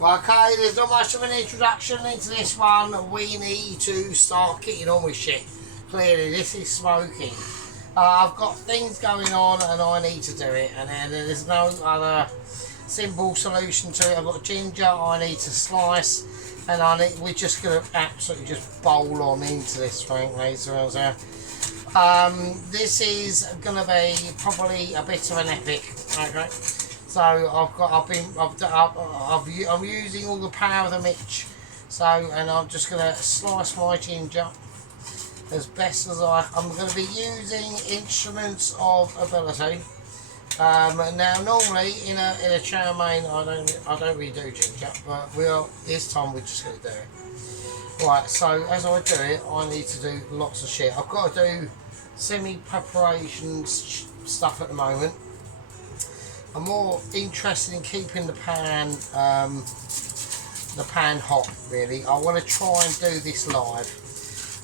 Well, okay, there's not much of an introduction into this one. We need to start getting on with shit. Clearly, this is smoking. I've got things going on and I need to do it, and then there's no other simple solution to it. I've got ginger I need to slice, and we're just going to absolutely just bowl on into this, frankly. So, this is going to be probably a bit of an epic. Okay. So I'm using all the power of the Mitch. So, and I'm just going to slice my ginger as best as I'm going to be using instruments of ability. Now, normally in a Chow-Mein, I don't really do ginger, but this time we're just going to do it. Right. So as I do it, I need to do lots of shit. I've got to do semi-preparation stuff at the moment. I'm more interested in keeping the pan hot, really. I want to try and do this live.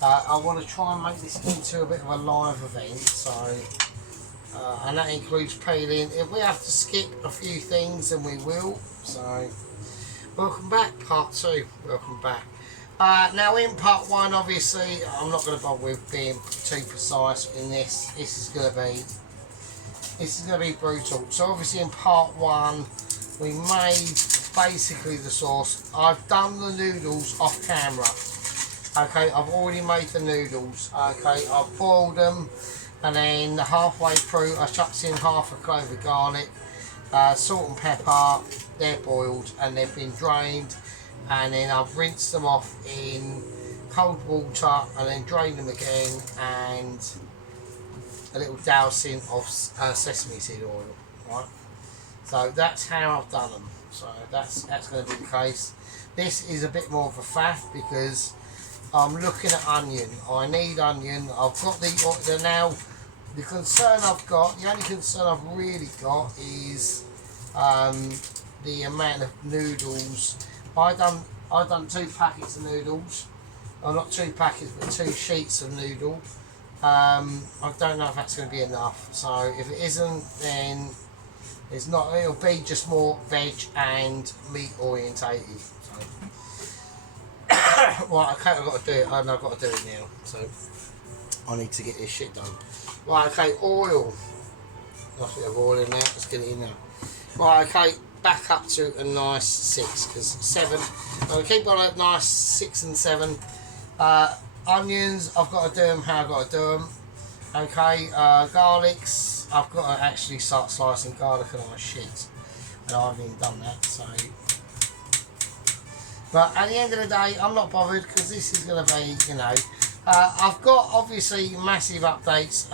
I want to try and make this into a bit of a live event. So, and that includes peeling. If we have to skip a few things, then we will. So, welcome back, part 2. Welcome back. Now, in part 1, obviously, I'm not going to bother with being too precise in this. This is going to be brutal. So obviously in part 1 we made basically the sauce. I've done the noodles off camera. Okay, I've already made the noodles. Okay, I've boiled them, and then halfway through I chucked in half a clove of garlic, salt and pepper. They're boiled and they've been drained, and then I've rinsed them off in cold water and then drained them again, and a little dousing of sesame seed oil, right? So that's how I've done them. So that's going to be the case. This is a bit more of a faff because I'm looking at onion. I need onion. I've got the concern I've got. The only concern I've really got is the amount of noodles. I done 2 packets of noodles. Well, not 2 packets, but 2 sheets of noodle. I don't know if that's going to be enough. So if it isn't, then it's not. It'll be just more veg and meat orientated. So, right, okay, I've got to do it. I've got to do it now. So I need to get this shit done. Right, okay, oil. Nice bit of oil in there. Let's get it in there. Right, okay, back up to a nice 6, because 7. I'll keep on a nice 6 and 7. Onions, I've got to do them how I've got to do them. Okay, garlics, I've got to actually start slicing garlic and all shit. And I haven't even done that, so. But at the end of the day, I'm not bothered because this is going to be, you know. I've got obviously massive updates.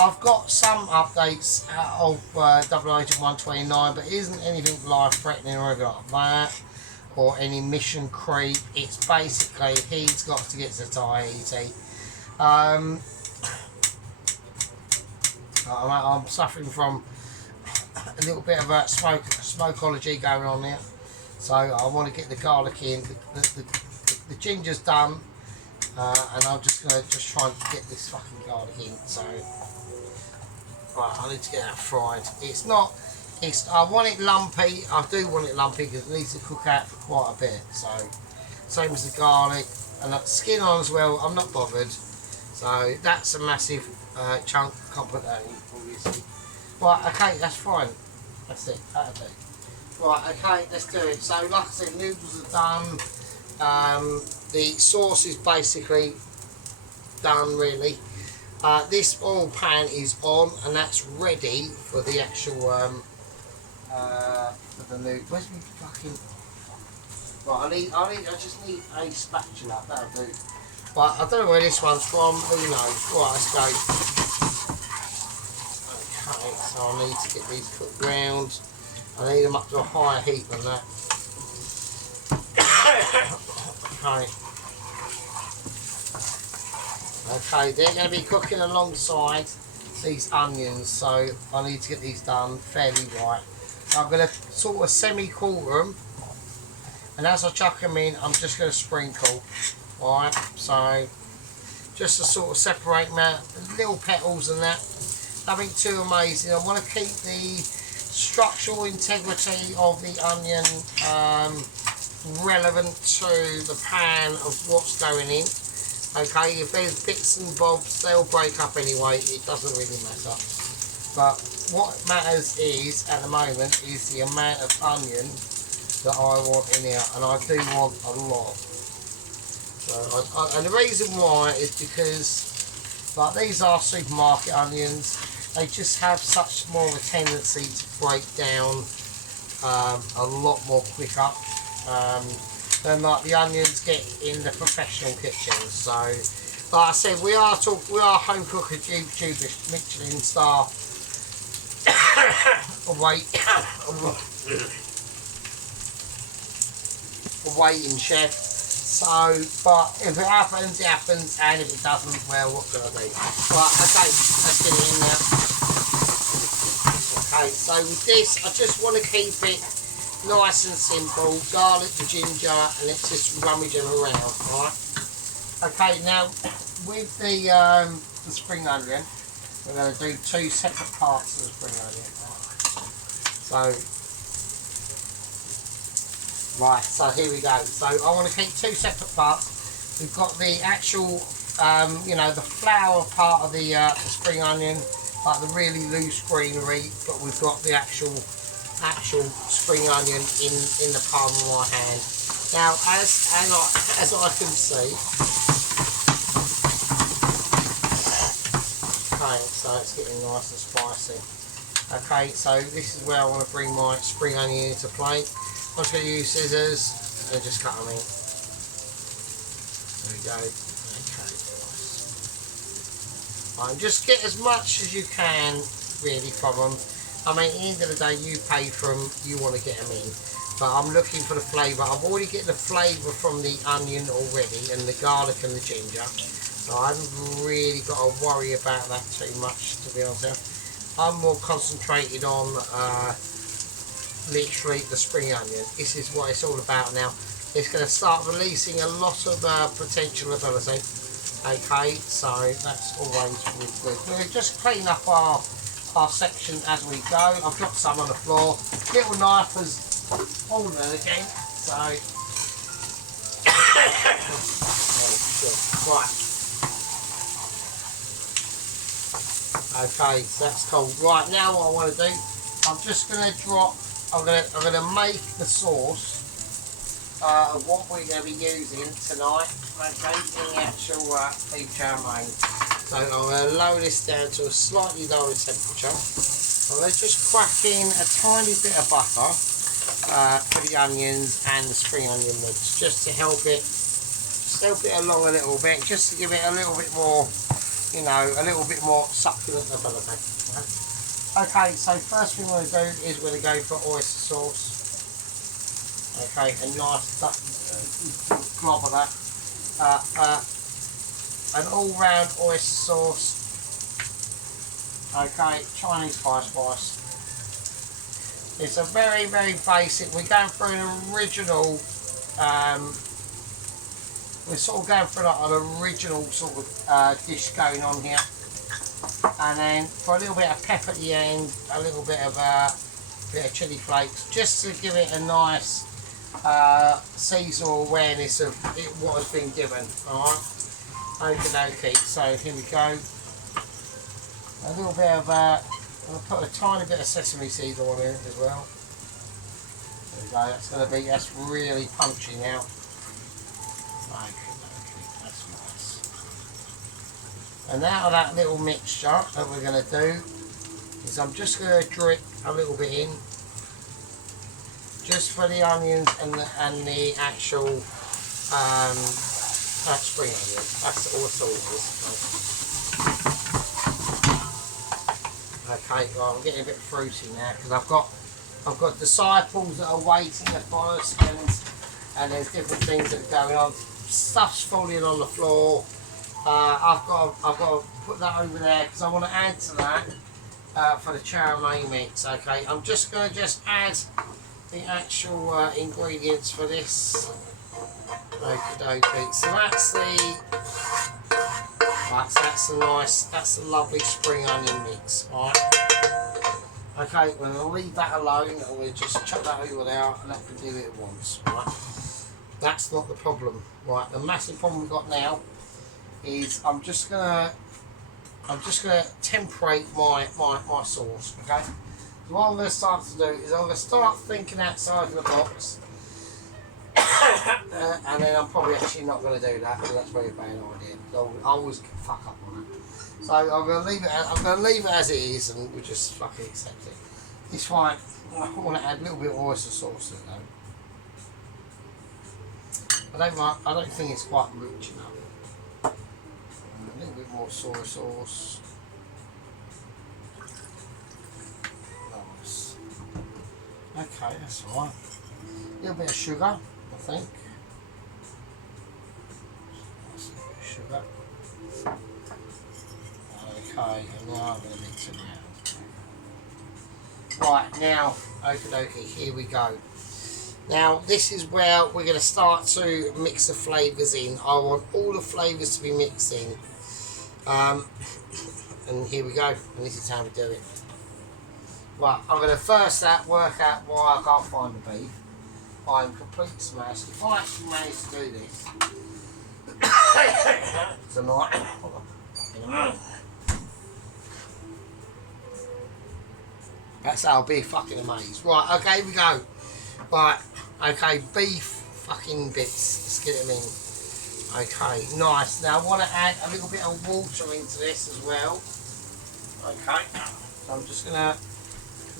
I've got some updates of Double Agent 129, but it isn't anything life threatening or anything like that, or any mission creep. It's basically he's got to get to Tahiti. I'm suffering from a little bit of a smokeology going on there, so I want to get the garlic in. The ginger's done, and I'm just going to try and get this fucking garlic in. So right, I need to get that fried. I want it lumpy. I do want it lumpy because it needs to cook out for quite a bit. So, same as the garlic and the skin on as well. I'm not bothered. So that's a massive chunk. Can't put that in, obviously. Right, okay, that's fine. That's it. That'll do. Right, okay, let's do it. So, like I said, noodles are done. The sauce is basically done, really. This oil pan is on, and that's ready for the actual. For the noodles. Where's my fucking... Right, I just need a spatula, that'll do. Right, I don't know where this one's from, who knows. Right, let's go. Okay, so I need to get these cooked round. I need them up to a higher heat than that. Okay, they're going to be cooking alongside these onions, so I need to get these done fairly right. I'm going to sort of semi-quarter them, and as I chuck them in, I'm just going to sprinkle. Alright, so just to sort of separate them out, little petals and that. Nothing too amazing. I want to keep the structural integrity of the onion relevant to the pan of what's going in. Okay, if there's bits and bobs, they'll break up anyway, it doesn't really matter. But what matters is, at the moment, is the amount of onion that I want in here, and I do want a lot. So and the reason why is because, like, these are supermarket onions, they just have such more of a tendency to break down a lot more quicker than like the onions get in the professional kitchens. So, like I said, we are home cooker YouTubers, Michelin star waiting chef. So, but if it happens, it happens, and if it doesn't, well, what can I do? Right, okay, let's get it in now. Okay, so with this, I just want to keep it nice and simple. Garlic, the ginger, and let's just rummage them around, alright? Okay, now, with the spring onion, we're going to do 2 separate parts of the spring onion. So, right, so here we go. So I want to keep 2 separate parts. We've got the actual, you know, the flour part of the spring onion, like the really loose greenery, but we've got the actual spring onion in the palm of my hand. Now, as I can see, okay, so it's getting nice and spicy. Okay, so this is where I want to bring my spring onion into play. I'm just going to use scissors and just cut them in. There we go. Okay, nice. Just get as much as you can really from them. I mean, at the end of the day, you pay for them, you want to get them in. But I'm looking for the flavour. I've already get the flavour from the onion already, and the garlic and the ginger. So I haven't really got to worry about that too much, to be honest with you. I'm more concentrated on literally the spring onion. This is what it's all about now. It's going to start releasing a lot of potential ability. Okay, so that's always really good. We'll just clean up our section as we go. I've dropped some on the floor. Little knife has fallen again, so right. Okay, so that's cool. Right, now what I want to do, I'm just going to drop. I'm going to make the sauce of what we're going to be using tonight. Okay, in the actual beef Chow-Mein. So I'm going to lower this down to a slightly lower temperature. I'm going to just crack in a tiny bit of butter for the onions and the spring onion mix, just to help it along a little bit, just to give it a little bit more, you know, a little bit more succulent ability. Okay, so first thing we're going to do is we're going to go for oyster sauce. Okay, a nice glob of that. An all-round oyster sauce. Okay, Chinese spice. It's a very, very basic. We're going for an original. We're sort of going for like an original sort of dish going on here. And then for a little bit of pepper at the end, a little bit of chili flakes, just to give it a nice seasonal awareness of what has been given. Alright, okay, so here we go. A little bit of, I'm going to put a tiny bit of sesame seed on it as well. There we go, that's really punchy now. Okay, that's nice. And out of that little mixture that we're going to do is I'm just going to drip a little bit in, just for the onions and the actual spring onions. That's all it is. Okay, well, I'm getting a bit fruity now because I've got disciples that are waiting for us, and there's different things that are going on. Stuff's falling on the floor. I've got to put that over there because I want to add to that for the Chow-Mein mix. Okay, I'm just going to add the actual ingredients for this. Okay, so that's the lovely spring onion mix. Alright. Okay, we're going to leave that alone and we'll just chuck that all out and that can do it at once, right? That's not the problem, right? The massive problem we've got now is I'm just gonna temperate my sauce, okay? So what I'm gonna start to do is I'm gonna start thinking outside of the box, and then I'm probably actually not gonna do that because that's very bad idea. So I always fuck up on that. So I'm gonna leave it as it is, and we'll just fucking accept it. This one, I want to add a little bit of oyster sauce to it though. I don't think it's quite rich enough. A little bit more soy sauce. Nice. Okay, that's alright. A little bit of sugar, I think. Nice little bit of sugar. Okay, and now I'm going to mix it around. Right, now, okie dokie, here we go. Now this is where we're going to start to mix the flavours in. I want all the flavours to be mixed in. And here we go. And this is how we do it. Right, I'm going to first work out why I can't find the beef. I'm complete smashed. If I actually manage to do this tonight, that's how I'll be fucking amazed. Right, okay, here we go. Right, okay, beef fucking bits. Let's get them in. Okay, nice. Now I want to add a little bit of water into this as well. Okay, so I'm just going to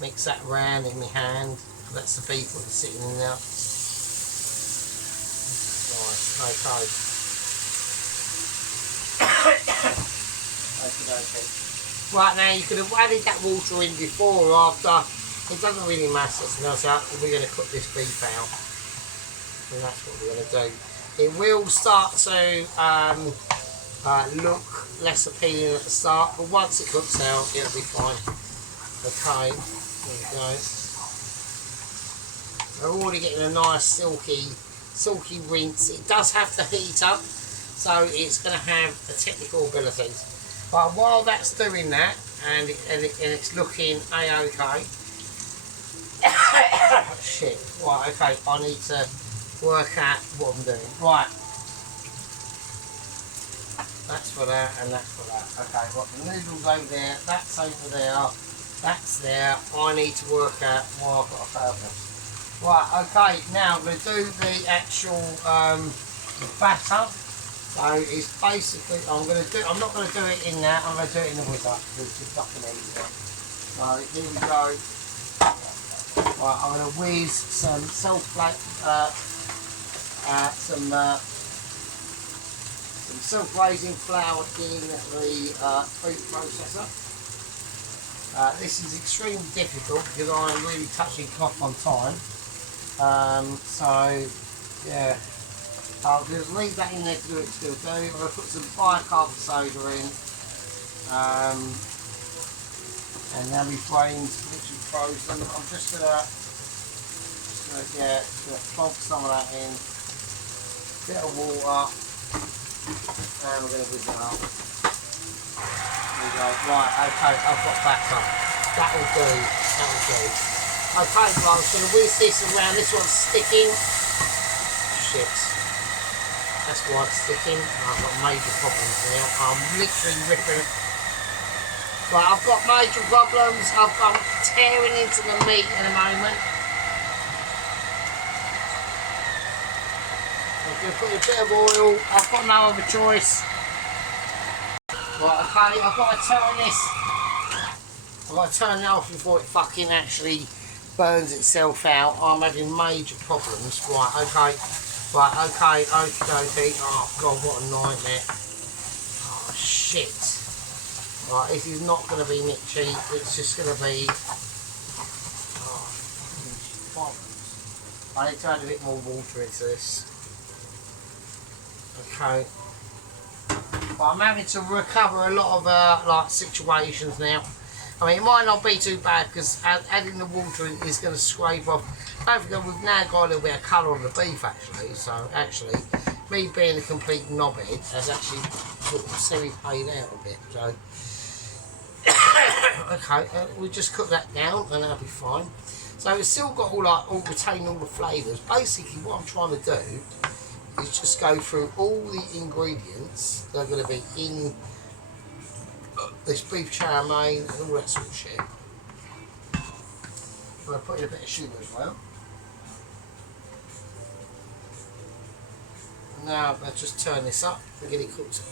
mix that around in my hand. That's the beef that's sitting in there. Nice, okay. Okay. Right, now you could have added that water in before or after. It doesn't really matter, so we're going to cook this beef out, and that's what we're going to do. It will start to look less appealing at the start, but once it cooks out, it'll be fine. Okay, there we go. We're already getting a nice silky rinse. It does have to heat up, so it's going to have the technical abilities. But while that's doing that, and it's looking a-okay. Shit. Right, okay, I need to work out what I'm doing. Right. That's for that and that's for that. Okay, got the noodles over there, that's over there, that's there. I need to work out what I've got to purpose. Right, okay, now I'm going to do the actual batter. So it's basically, I'm not going to do it in that, I'm going to do it in the whizzer, because it's fucking easier. So here we go. Right, I'm going to whiz some self-raising flour in the food processor. This is extremely difficult because I'm really touching cloth on time. So yeah, I'll just leave that in there to do what it's going to do. I'm going to put some bicarb soda in, and now my brain's literally frozen. I'm just gonna plonk some of that in, bit of water, and we're gonna whiz it up. There we go. Right, okay, I've got batter. That will do. That will do. Okay, well, I'm just gonna whiz this around. This one's sticking. Shit. That's why it's sticking. I've got major problems now. I'm literally ripping. Right, I've got major problems. I'm tearing into the meat in a moment. I'm going to put a bit of oil. I've got no other choice. Right, okay, I've got to turn this. I've got to turn it off before it fucking actually burns itself out. I'm having major problems. Right, okay. Right, okay, okay. Oh, God, what a nightmare. Oh, shit. Right, this is not going to be Mitchy, it's just going to be... I need to add a bit more water into this. Okay. But I'm having to recover a lot of like situations now. I mean, it might not be too bad because adding the water is going to scrape off. Don't forget, we've now got a little bit of colour on the beef actually, so actually, me being a complete knobhead has actually sort of semi-paid out a bit, so... Okay, we just cook that down and that'll be fine. So it's still got all retain all the flavours. Basically what I'm trying to do is just go through all the ingredients that are going to be in this beef chow mein and all that sort of shit. I'm going to put in a bit of sugar as well. Now I'll just turn this up and get it cooked.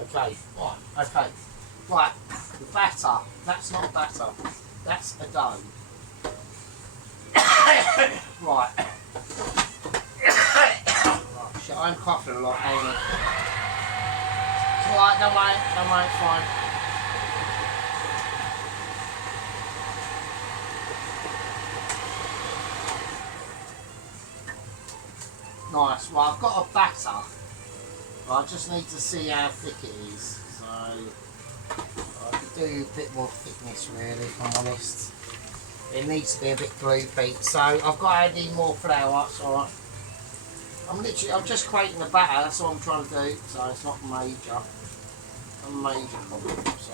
Okay, right, okay. Right, the batter, that's not batter, that's a dough. Right. Right, shit, I'm coughing a lot, ain't it? It's alright, don't worry, it's fine. Nice, well I've got a batter. I just need to see how thick it is. So I could do a bit more thickness really, if I'm honest. It needs to be a bit gloopy. So I've got to add in more flour, so I'm just creating the batter, that's all I'm trying to do. So it's not major. A major problem. So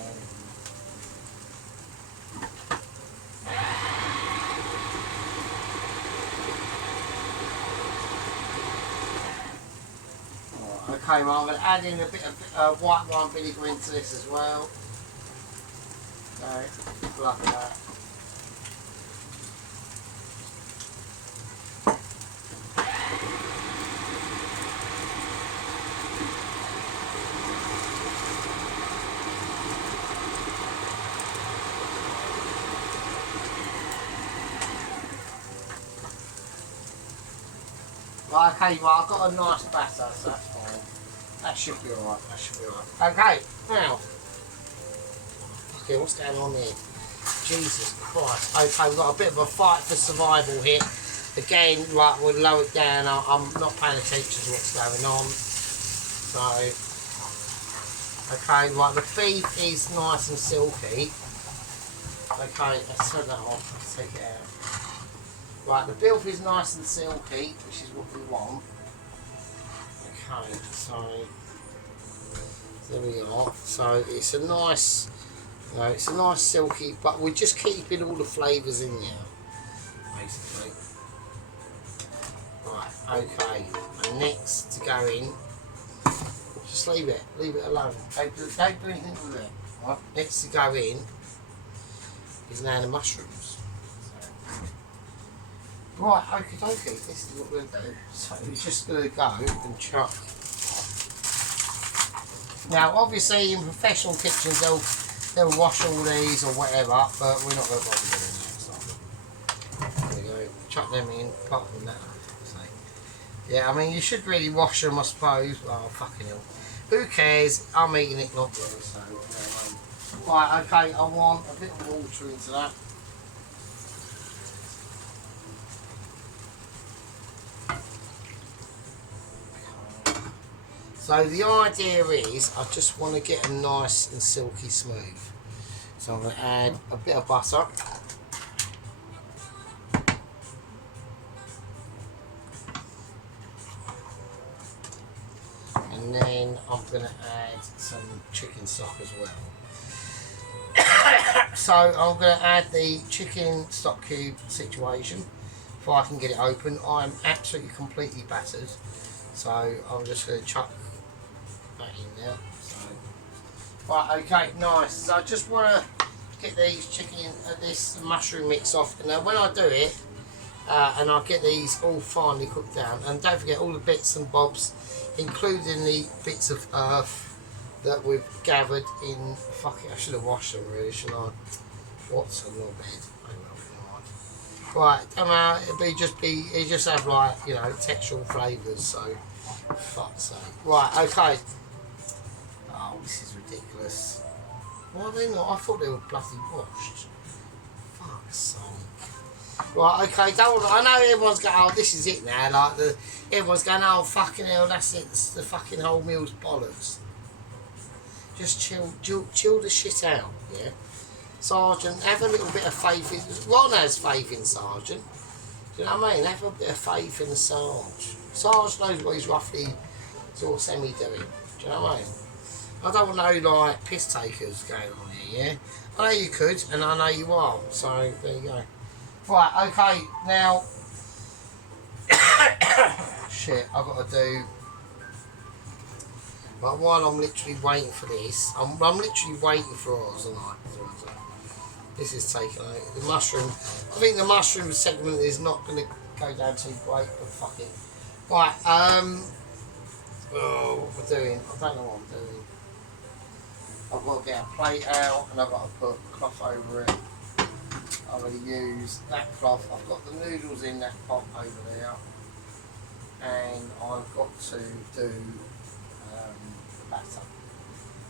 okay, well I'm going to add in a bit of white wine vinegar into this as well. Okay, like that. Right, okay, well I've got a nice batter, so that's fine. That should be alright, that should be alright. Okay, now. Okay, what's going on here? Jesus Christ. Okay, we've got a bit of a fight for survival here. Again, right, we'll lower it down. I'm not paying attention to what's going on. So, okay, right, the beef is nice and silky. Okay, let's turn that off, let's take it out. Right, the beef is nice and silky, which is what we want. Okay, so there we are. So it's a nice, it's a nice silky, but we're just keeping all the flavours in there, basically. Right, okay. And next to go in, just leave it alone. Don't do anything with it. Right, next to go in is now the mushrooms. Right, okie dokie, this is what we're going to do. So we're just going to go and chuck. Now obviously in professional kitchens they'll wash all these or whatever, but we're not going to bother doing that. So there we go, chuck them in, apart from that. So, yeah, I mean you should really wash them I suppose, oh fucking hell. Who cares, I'm eating it, not you, so right, okay, I want a bit of water into that. So the idea is, I just want to get them nice and silky smooth. So I'm going to add a bit of butter. And then I'm going to add some chicken stock as well. So I'm going to add the chicken stock cube situation. If I can get it open, I'm absolutely completely battered. So I'm just going to chuck that in there. So, right, okay, nice. So I just want to get these this mushroom mix off. Now when I do it, and I get these all finely cooked down, and don't forget all the bits and bobs, including the bits of earth that we've gathered in. Fuck it, I should have washed them really, shouldn't I? What's a little bit? Right, it just have like, you know, textural flavours, so fuck's sake. Right, okay. Oh, this is ridiculous. Why are they not? I thought they were bloody washed. Fuck's sake. Right, okay, don't worry. I know everyone's going, oh, this is it now. Like, everyone's going, oh, fucking hell, that's it. The fucking whole meal's bollocks. Just chill the shit out, yeah? Sergeant, have a little bit of faith in... Ron has faith in Sergeant. Do you know what I mean? Have a bit of faith in the Sarge. Sarge knows what he's roughly sort of semi-doing. Do you know what I mean? I don't want no like piss takers going on here, yeah? I know you could, and I know you are, so there you go. Right, okay, now... shit, I've got to do... But while I'm literally waiting for this, I'm literally waiting for ours, and this is taking out the mushroom. I think the mushroom segment is not going to go down too great, but fuck it. Right, oh, what we're doing, I don't know what I'm doing. I've got to get a plate out and I've got to put cloth over it. I'm going to use that cloth. I've got the noodles in that pot over there, and I've got to do the batter.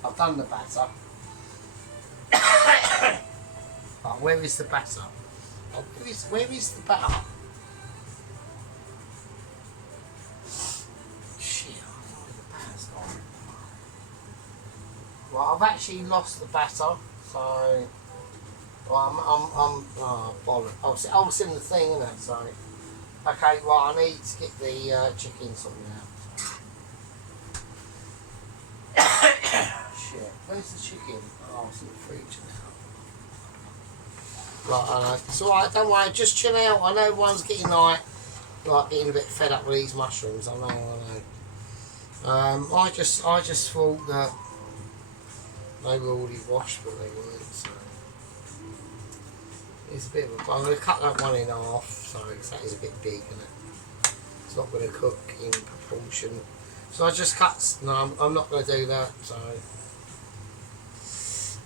I've done the batter. But where is the batter? Oh, where is the batter? Shit, I don't know where the batter's gone. Well, I've actually lost the batter, so well, I'm oh bollocks. I was in the thing, innit? So okay, well, I need to get the chicken sorted out. Shit, where's the chicken? Oh, it's in the fridge now. Right, I know. It's alright, don't worry, just chill out. I know everyone's getting like getting a bit fed up with these mushrooms. I know. I just thought that they were already washed, but they weren't. So it's a bit of a. I'm going to cut that one in half, so that is a bit big, isn't it? It's not going to cook in proportion. So I just cut. No, I'm not going to do that. So.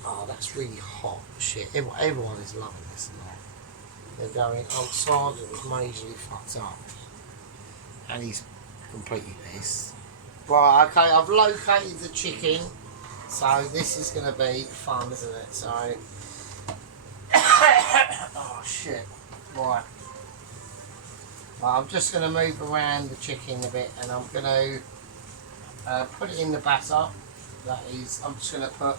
Oh, that's really hot. Shit. Everyone is loving this now. They're going, oh, Sergeant was majorly fucked up. And he's completely pissed. Right, okay, I've located the chicken. So this is going to be fun, isn't it? So. Oh, shit. Right. Well, I'm just going to move around the chicken a bit, and I'm going to put it in the batter. That is, I'm just going to put.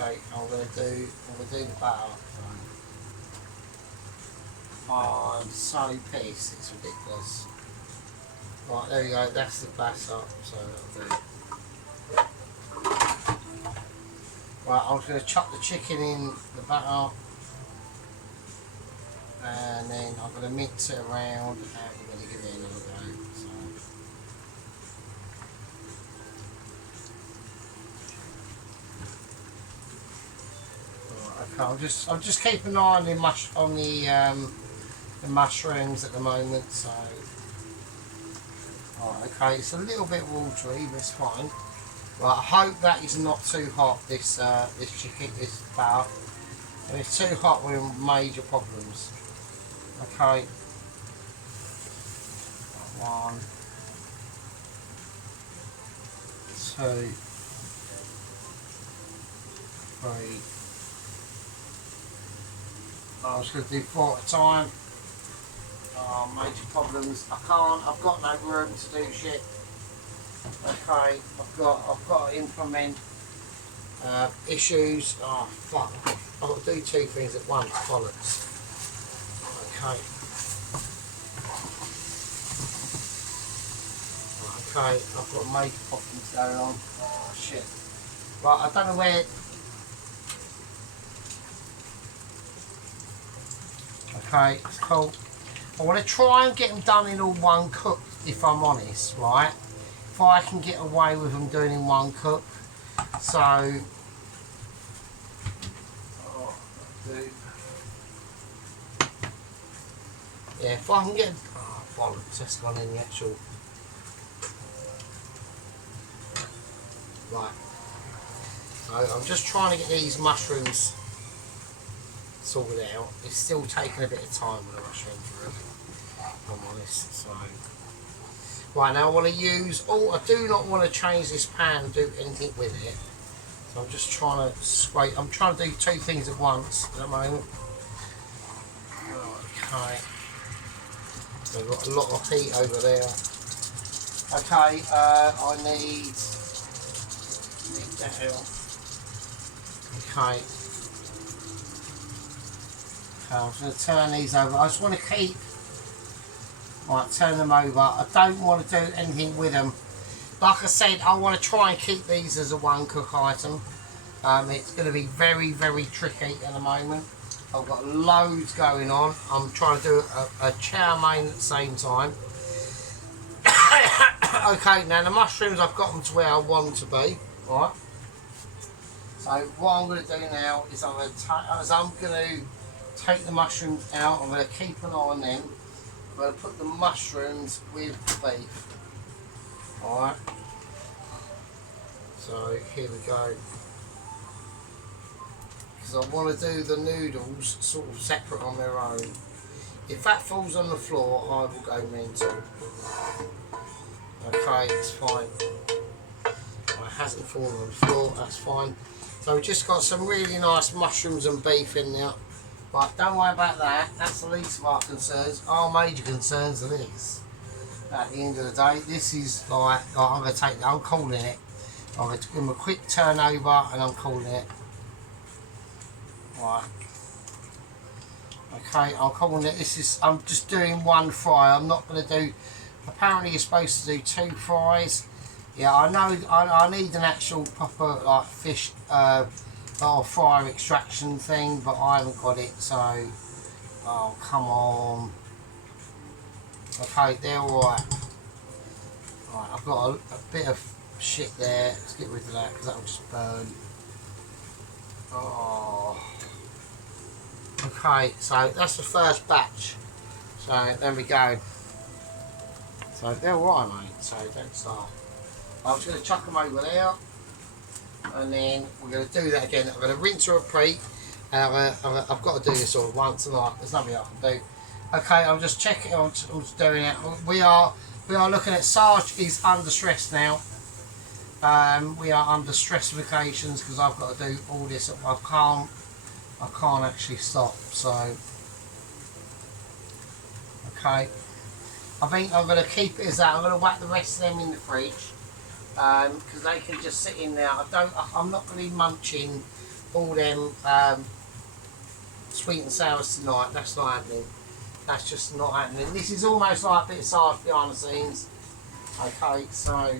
Okay, I'm gonna do the batter. Oh, I'm so pissed, it's ridiculous. Right, there you go, that's the batter, so that'll do. Right, I'm just gonna chuck the chicken in the batter, and then I'm gonna mix it around, and I'm gonna give it another go. So. Okay, I'll just keep an eye on the mushrooms at the moment. So, right, okay, it's a little bit watery, but it's fine. Right, I hope that is not too hot. This chicken, this batter. If it's too hot, we're in major problems. Okay. 1, 2, 3. I was going to do 4 at a time. Oh, major problems. I can't. I've got no room to do shit. Okay, I've got to implement issues. Oh fuck! I've got to do 2 things at once. Bollocks. Okay. Okay, I've got major problems going on. Oh shit. Right, I don't know where. Okay, it's cool. I want to try and get them done in all one cook, if I'm honest, right? If I can get away with them doing in one cook. So, yeah, if I can get, oh bollocks, that's gone in the actual, right. So I'm just trying to get these mushrooms sorted out. It's still taking a bit of time with the mushrooms, really, if I'm honest. So, right, now I want to use. Oh, I do not want to change this pan and do anything with it. So I'm just trying to scrape. I'm trying to do 2 things at once at the moment. Okay. So I've got a lot of heat over there. Okay, I need that out. Okay. I'm just going to turn these over. I just want to keep Right, turn them over. I don't want to do anything with them. Like I said, I want to try and keep these as a one cook item. It's going to be very, very tricky at the moment. I've got loads going on. I'm trying to do a chow mein at the same time. Okay, now the mushrooms, I've got them to where I want them to be. Right. So what I'm going to do now is I'm going to take the mushrooms out. I'm going to keep an eye on them. I'm going to put the mushrooms with the beef. Alright. So here we go. Because I want to do the noodles sort of separate on their own. If that falls on the floor, I will go mental. Okay, it's fine. It hasn't fallen on the floor, that's fine. So we've just got some really nice mushrooms and beef in there. But don't worry about that, that's the least of our concerns. Our major concerns are this. At the end of the day, this is like I'm going to take, I'm calling it. I'm going to give them a quick turnover and I'm calling it. Right. Okay, I'm calling it, I'm just doing one fry. I'm not going to do, apparently you're supposed to do 2 fries. Yeah, I know I need an actual proper like fish or fryer extraction thing, but I haven't got it, so, oh come on. Okay, they're alright. Right, I've got a bit of shit there. Let's get rid of that because that will just burn. Oh. Okay, so that's the first batch. So there we go. So they're alright, mate. So don't start. I'm just going to chuck them over there, and then we're going to do that again. I'm going to rinse or repeat. And I've got to do this all once tonight. There's nothing I can do. Okay, I'm just checking. I'm just doing it. We are looking at Sarge is under stress now. We are under stressifications because I've got to do all this. I can't actually stop. So okay, I think I'm going to keep it as that. I'm going to whack the rest of them in the fridge because they can just sit in there. I'm not going to be munching all them sweet and sours tonight. That's not happening. That's just not happening. This is almost like a bit of Sarge behind the scenes. Okay, so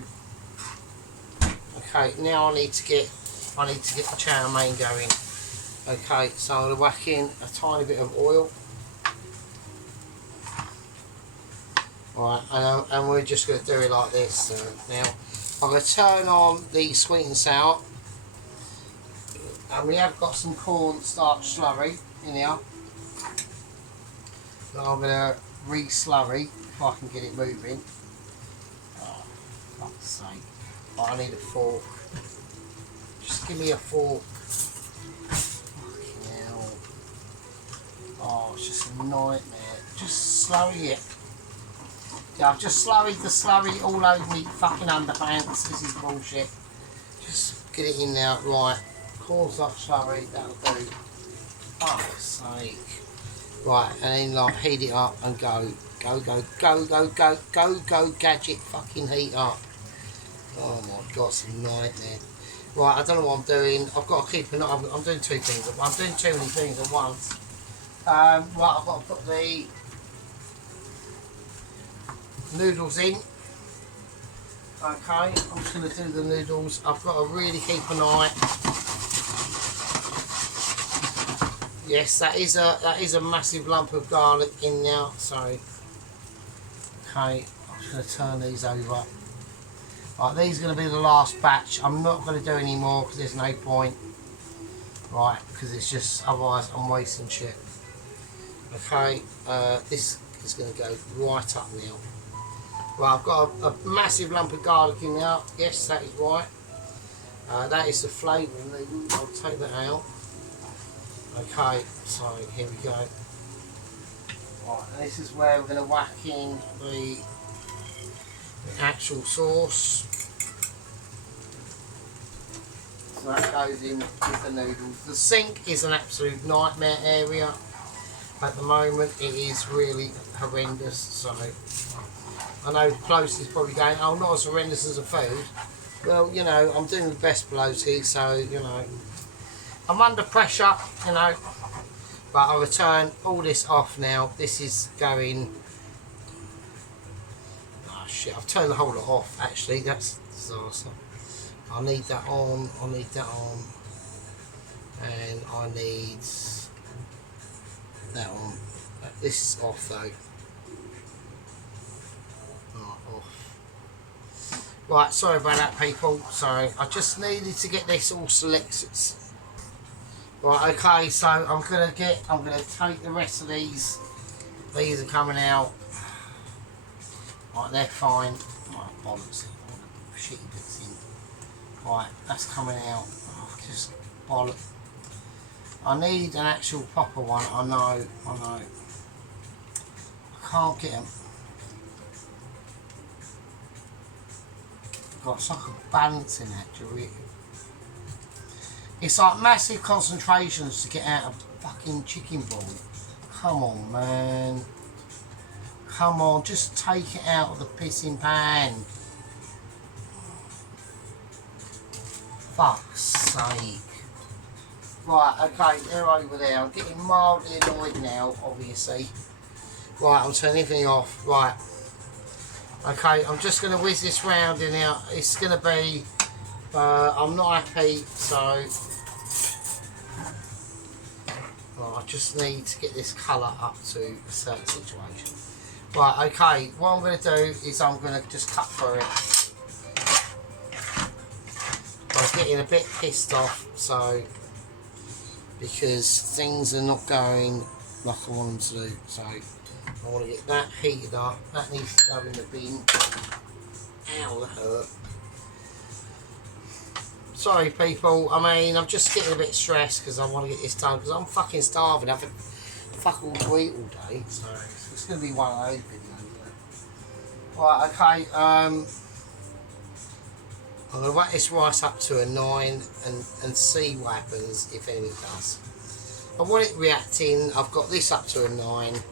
okay, now I need to get the chow mein going. Okay, so I'm going to whack in a tiny bit of oil. Alright, and we're just going to do it like this. Now, I'm going to turn on the sweet and sour. And we have got some cornstarch slurry in here. So I'm going to re-slurry if I can get it moving. Oh, for fuck's sake. Oh, I need a fork. Just give me a fork. Fucking hell. Oh, it's just a nightmare. Just slurry it. Yeah, I've just slurried the slurry all over me fucking underpants. This is bullshit. Just get it in there, right. Cornstarch slurry, that'll do. Fuck's sake. Right, and then like heat it up and go. Go, go, go, go, go, go, go, gadget, fucking heat up. Oh my god, it's a nightmare. Right, I don't know what I'm doing. I've got to keep an eye. I'm doing 2 things. I'm doing too many things at once. Right, I've got to put the noodles in. Okay, I'm just going to do the noodles. I've got to really keep an eye. Yes, that is a massive lump of garlic in there. So, okay, I'm just going to turn these over. Right, these are going to be the last batch. I'm not going to do any more because there's no point. Right, because it's just, otherwise I'm wasting shit. Okay, this is going to go right up now. Right, I've got a massive lump of garlic in there. Yes, that is right. That is the flavouring. I'll take that out. Okay, so here we go. Right, and this is where we're going to whack in the actual sauce. So that goes in with the noodles. The sink is an absolute nightmare area. At the moment it is really horrendous, so I know Pelosi is probably going, oh, not as horrendous as the food. Well, you know, I'm doing the best, Pelosi, so, you know, I'm under pressure, you know, but I'll turn all this off now. This is going shit, I've turned the whole lot off actually, that's disaster. I need that on, I need that on, and I need that on. This is off though. Oh, off. Right, sorry about that people, sorry, I just needed to get this all selected. Right, okay, so I'm gonna take the rest of these are coming out. Right, they're fine. Right, bollocks. All the shitty bits in. Right, that's coming out. Oh, just bollocks. I need an actual proper one. I know. I can't get them. God, it's like a balancing act. It's like massive concentrations to get out of fucking chicken ball. Come on, man. Come on, just take it out of the pissing pan. Fuck's sake. Right, okay, they're over there. I'm getting mildly annoyed now, obviously. Right, I'm turning everything off. Right. Okay, I'm just going to whiz this round in now. It's going to be... I'm not happy, so... Well, I just need to get this colour up to a certain situation. Right, okay, what I'm going to do is I'm going to just cut through it. I'm getting a bit pissed off, so... Because things are not going like I want them to do, so... I want to get that heated up. That needs to go in the bin. Ow, that hurt. Sorry people, I mean, I'm just getting a bit stressed because I want to get this done because I'm fucking starving. I've had fuck all to eat all day, so it's going to be one of those videos. Right, okay, I'm going to whack this rice up to a 9 and see what happens if anything does. I want it reacting. I've got this up to a 9.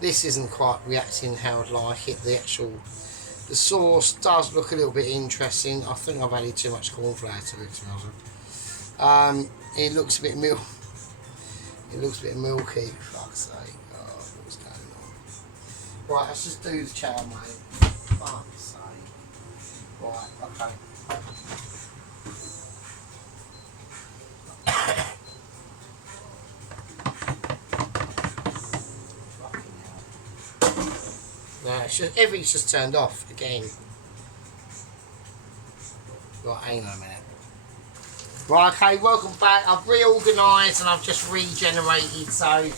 This isn't quite reacting how I'd like it. The sauce does look a little bit interesting. I think I've added too much corn flour to it, to be honest. It looks a bit milky, for fuck's sake. Oh, what's going on? Right, let's just do the chow-mein. Fuck's sake. Right, okay. No, it's just, everything's just turned off again. Right, hang on a minute. Right, okay, welcome back. I've reorganised and I've just regenerated, so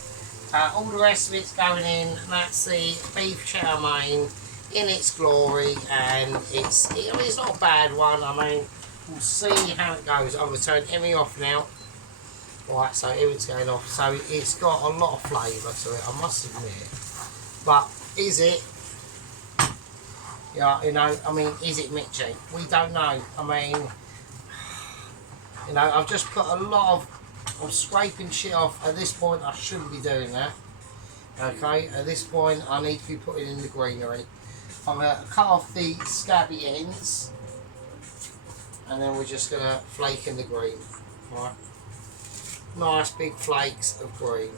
all the rest of it's going in. That's the beef chow-mein in its glory, and it's not a bad one. I mean, we'll see how it goes. I'm going to turn everything off now. Right, so everything's going off. So it's got a lot of flavour to it, I must admit. But is it? Yeah, you know, I mean, is it Mitchy? We don't know. I mean, you know, I've just put a lot of... I'm scraping shit off. At this point, I shouldn't be doing that. Okay, at this point, I need to be putting in the greenery. I'm going to cut off the scabby ends. And then we're just going to flake in the green. Right. Nice big flakes of green.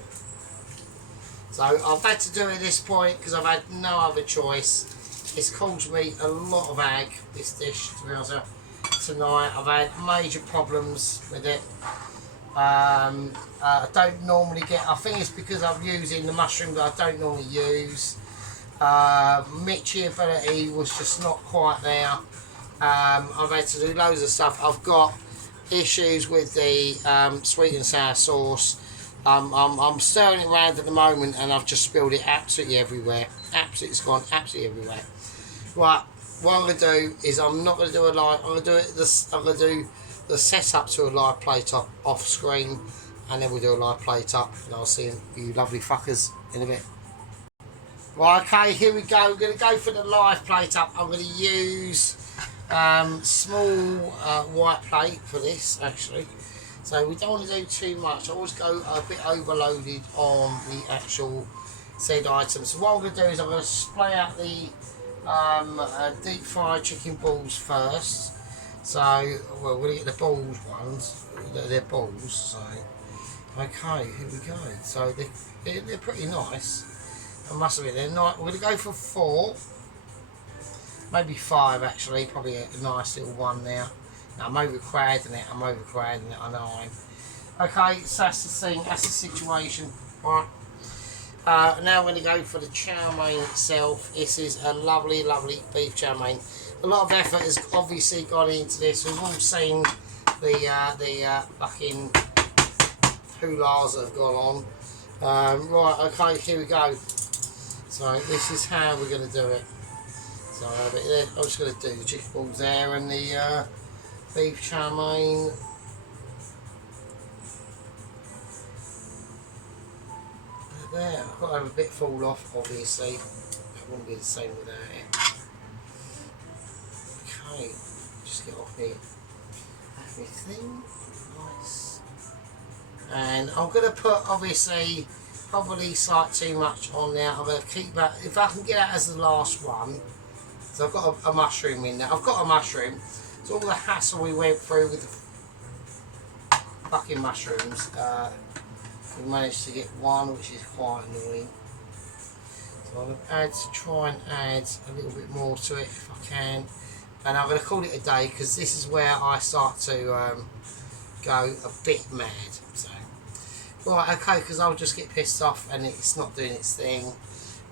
So I've had to do it at this point because I've had no other choice. It's caused me a lot of ag, this dish, to be honest. Tonight I've had major problems with it. I don't normally get, I think it's because I'm using the mushroom that I don't normally use. Mixability was just not quite there. I've had to do loads of stuff. I've got issues with the sweet and sour sauce. I'm stirring it around at the moment and I've just spilled it absolutely everywhere. It's gone absolutely everywhere. Right, what I'm going to do is I'm not going to do a live, I'm going to do the setup to a live plate up off screen, and then we'll do a live plate up, and I'll see you lovely fuckers in a bit. Right, okay, here we go. We're going to go for the live plate up. I'm going to use small white plate for this, actually. So we don't want to do too much. I always go a bit overloaded on the actual said items. So what I'm going to do is I'm going to splay out the deep fried chicken balls first. So, well, we're going to get the balls ones. They're balls, so. Okay, here we go. So they're pretty nice. I must admit, they're nice. We're going to go for 4. maybe 5 actually, probably a nice little one now. Now I'm overcrowding it, I know I am. Okay, so that's the thing, that's the situation. Right. Now I'm going to go for the chow mein itself. This is a lovely, lovely beef chow mein. A lot of effort has obviously gone into this. We've all seen the fucking hoo-las that have gone on. Right, okay, here we go. So this is how we're going to do it. So I'm just going to do the chicken balls there and the beef chow mein. There, I've got to have a bit fall off, obviously. That wouldn't be the same without it. Okay, just get off here. Everything nice. And I'm going to put, obviously, probably slightly too much on there. I'm going to keep that, if I can get that as the last one. So I've got a mushroom in there. I've got a mushroom. So all the hassle we went through with the fucking mushrooms. We managed to get one, which is quite annoying. So I'm going to try and add a little bit more to it if I can. And I'm going to call it a day because this is where I start to go a bit mad. So, right, okay, because I'll just get pissed off and it's not doing its thing.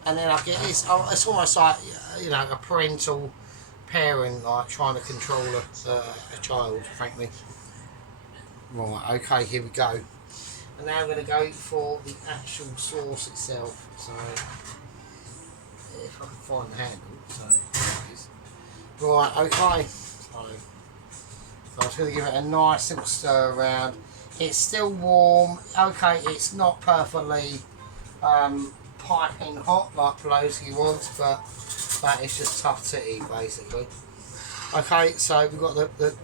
And then I get this, it's almost like, you know, a parental parent like trying to control a child, frankly. Right, okay, here we go. And now I'm going to go for the actual sauce itself. So, if I can find the handle. So, anyways. Right, okay. So I'm just going to give it a nice little stir around. It's still warm. Okay, it's not perfectly piping hot like Pelosi wants, but that is just tough to eat, basically. Okay, so we've got the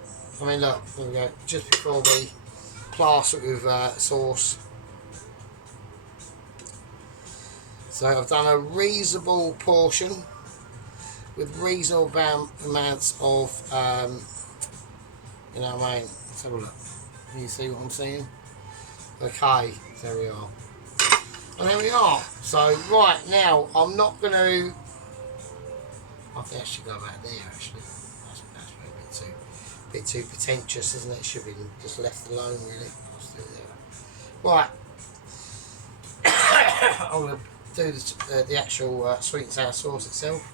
I mean, look, there we go. Just before we plaster it with sauce. So I've done a reasonable portion with reasonable amounts of, you know what I mean? Let's have a look. Can you see what I'm saying? Okay, there we are. And there we are. So right now, I'm not going to. I think I should go back there. Actually, that's maybe a bit too pretentious, isn't it? It should be just left alone, really. I'll just do it there. Right. I'm going to do the actual sweet and sour sauce itself.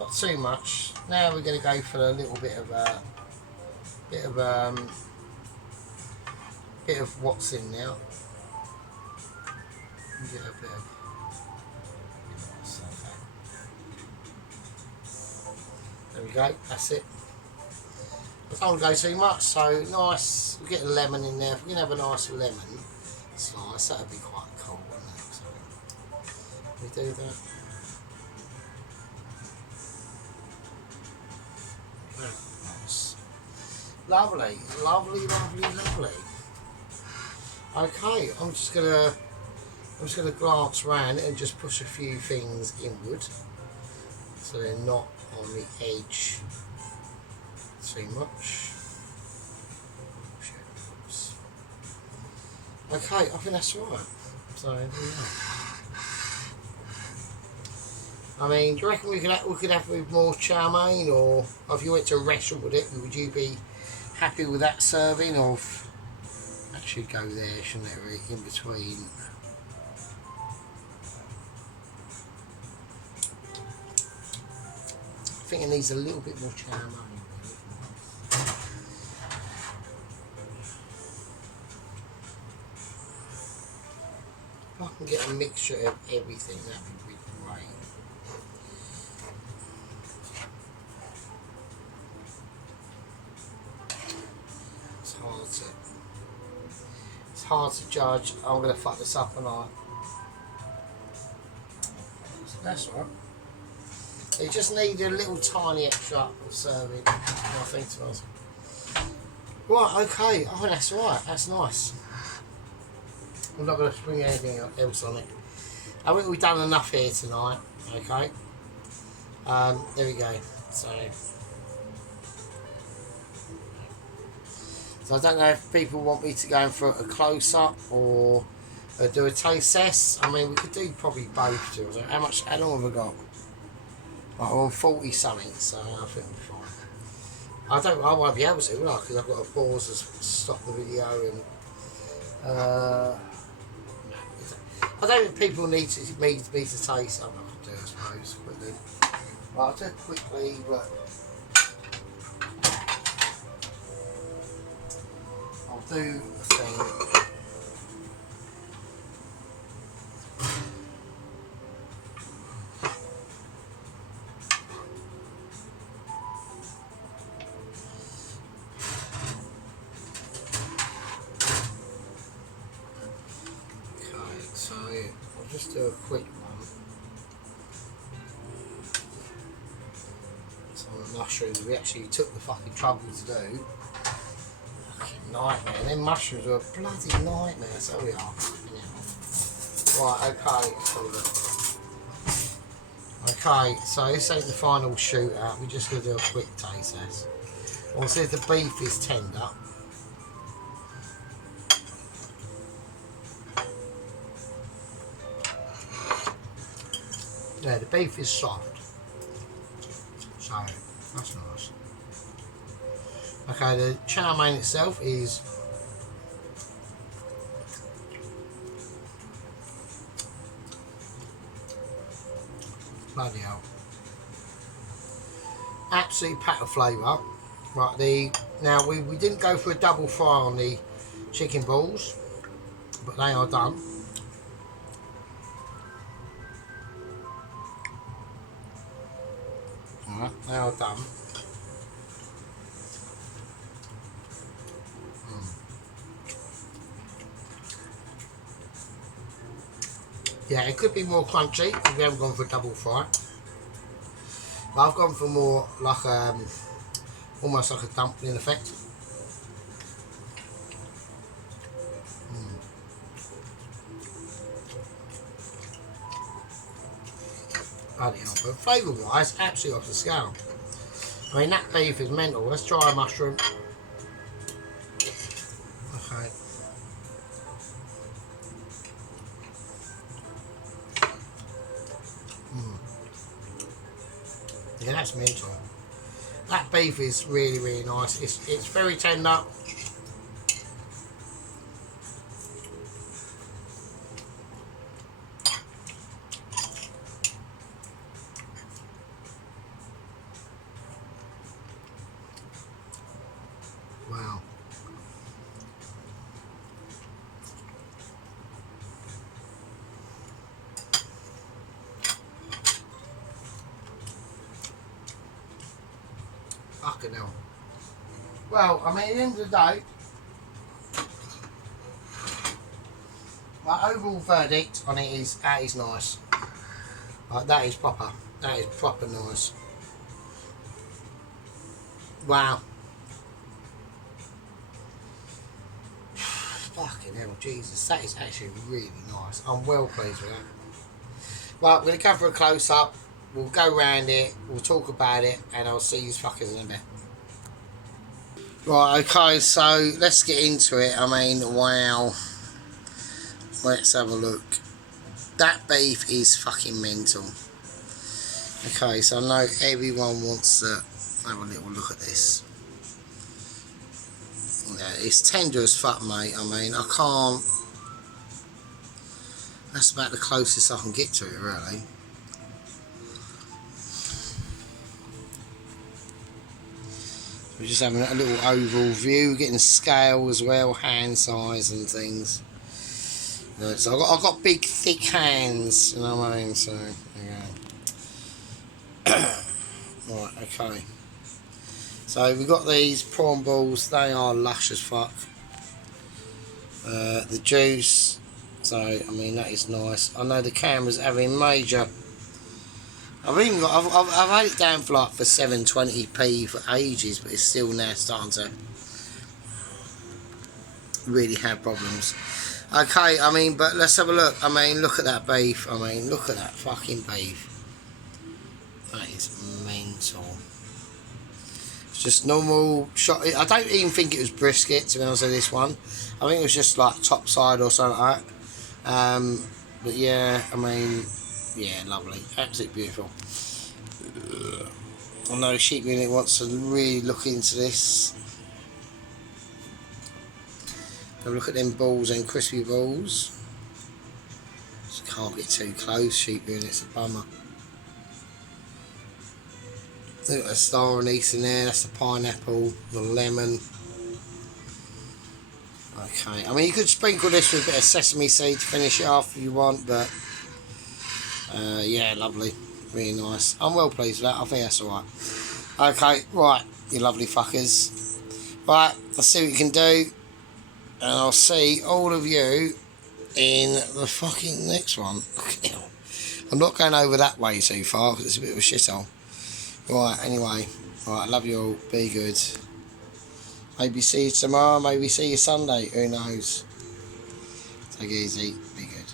Not too much. Now we're going to go for a little bit of bit of what's in now. Get a bit of. There we go. That's it. I don't want to go too much. So nice. We get a lemon in there. If we can have a nice lemon slice, that would be quite cool, wouldn't it? So we do that. Nice. Lovely, lovely, lovely, lovely. Okay, I'm just gonna glance around and just push a few things inward, so they're not on the edge too much. Okay, I think that's right. So there we go. I mean, do you reckon we could have with more chow mein, or if you went to a restaurant with it, would you be happy with that serving, or that should go there, shouldn't it, really, in between? I think it needs a little bit more chow mein. If I can get a mixture of everything, that'd be really great. It's hard to judge. I'm going to fuck this up, and that's all right. It just needs a little tiny extra of serving, I think, to us. Right, okay. Oh, that's right. That's nice. I'm not going to spring anything else on it. I think we've done enough here tonight. Okay. There we go. So So I don't know if people want me to go in for a close-up or do a taste test. I mean, we could do probably both. Too. So how long have I got? Like, I'm on 40 something, so I think we're fine. I won't be able to, will I? Because I've got to pause and stop the video and. I don't think people need me to taste something. I can do, I suppose, quickly. Well, I'll do it quickly, but I'll do a thing. Okay, so I'll just do a quick one. Some of the mushrooms we actually took the fucking trouble to do. Fucking nightmare. Them mushrooms were a bloody nightmare, so we are. Right, okay, okay, so this ain't the final shootout, we're just going to do a quick taste test. We'll see if the beef is tender. Yeah, the beef is soft. So, that's nice. Okay, the chow-mein itself is bloody hell. Absolute pack of flavour. Right, now we didn't go for a double fry on the chicken balls, but they are done. Alright, they are done. Yeah, it could be more crunchy if we haven't gone for a double fry. But I've gone for more like almost like a dumpling effect. Bloody hell, but flavour wise, absolutely off the scale. I mean, that beef is mental. Let's try a mushroom. Okay. Yeah, that's mental. That beef is really, really nice. It's very tender. Wow. Fucking hell. Well, I mean, at the end of the day, my overall verdict on it is that is nice. Like, that is proper. That is proper nice. Wow. Fucking hell, Jesus. That is actually really nice. I'm well pleased with that. Right, we're going to come for a close-up. We'll go round it. We'll talk about it. And I'll see you fuckers in a bit. Right, okay, so let's get into it. I mean, wow. Let's have a look. That beef is fucking mental. Okay, so I know everyone wants to have a little look at this. Yeah, it's tender as fuck, mate. I mean, I can't. That's about the closest I can get to it, really. We're just having a little overall view, getting scale as well, hand size and things. So I've got big, thick hands, you know what I mean? So, yeah. Right, okay. So we've got these prawn balls, they are lush as fuck. The juice, so I mean that is nice. I know the camera's having major. I've even got, I've had it down for like for 720p for ages, but it's still now starting to really have problems. Okay, I mean, but let's have a look. I mean, look at that beef. I mean, look at that fucking beef. That is mental. Just normal shot. I don't even think it was brisket, to be honest with this one. I think it was just like top side or something like that. But yeah, I mean, yeah, lovely. Absolutely beautiful. I know Sheep Unit wants to really look into this. Have a look at them balls and crispy balls. Just can't get too close, Sheep Unit, it's a bummer. Look at the star anise in there, that's the pineapple, the lemon. Okay, I mean you could sprinkle this with a bit of sesame seed to finish it off if you want, but yeah, lovely, really nice. I'm well pleased with that, I think that's alright. Okay, right, you lovely fuckers. Right, let's see what you can do, and I'll see all of you in the fucking next one. I'm not going over that way too far because it's a bit of a shithole. Right, anyway, right, love you all, be good. Maybe see you tomorrow, maybe see you Sunday, who knows. Take it easy, be good.